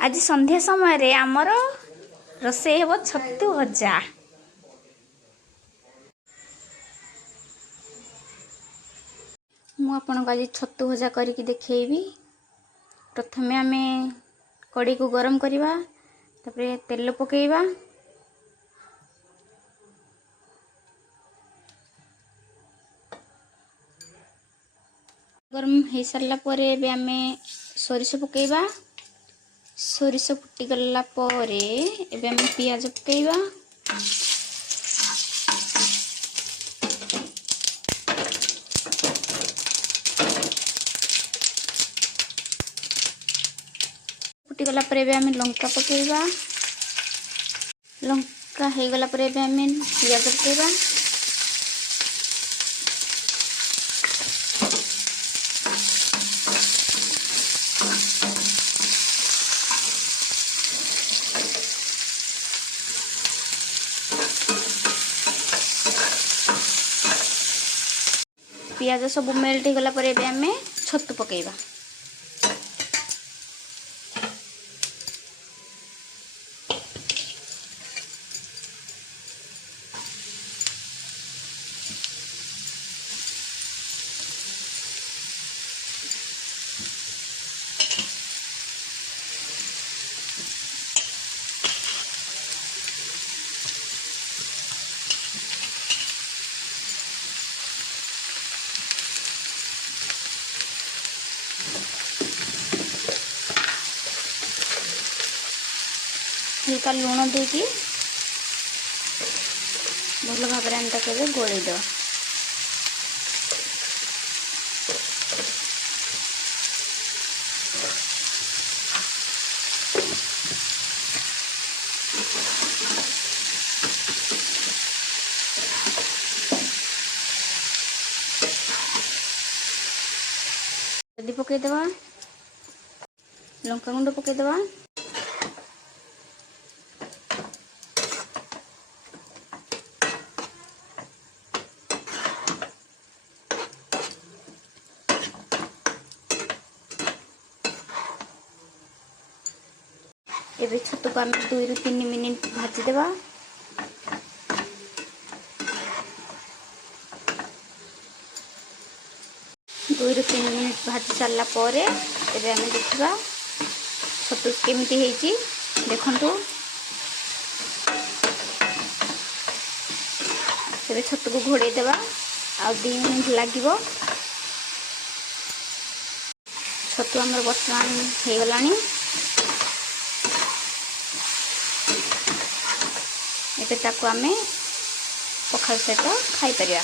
आज संध्या समय आमर रोषे हेब छतु भजा। मुझे आज छतु भजा करके देखी। प्रथमे आम कड़ी को गरम करवा, तापर तेल पकेवा, गरम हो सारा पर आम सोरिष पकेवा। सोरिष फुटी गला पर एबे आम पियाज पकेवा। फुटी गला पर एबे आम लंका पकेवा। लंका हो गला पर एबे आम पियाज पकेवा। पियाज सब मेल्ट हो गला पर एबे आम छतु पकेवा। हल्का लुण देकी भल भाव में गोलई दे। हल्दी पकईदेवा, लंका गुंड पकईदेवा, एबे छतु को आम 2 ରୁ 3 मिनिट भाजी देवा। दो ରୁ 3 मिनिट भाजी सारा पर एबे आम देखा छतु केमिति हेची देखंतु। एबे छतु को घोड़े देवा आ 2 मिनिट लागिवो। छतु हमर बर्तमान हो गलानी। एबे ताको आमे पखाल सहित खाई परिया।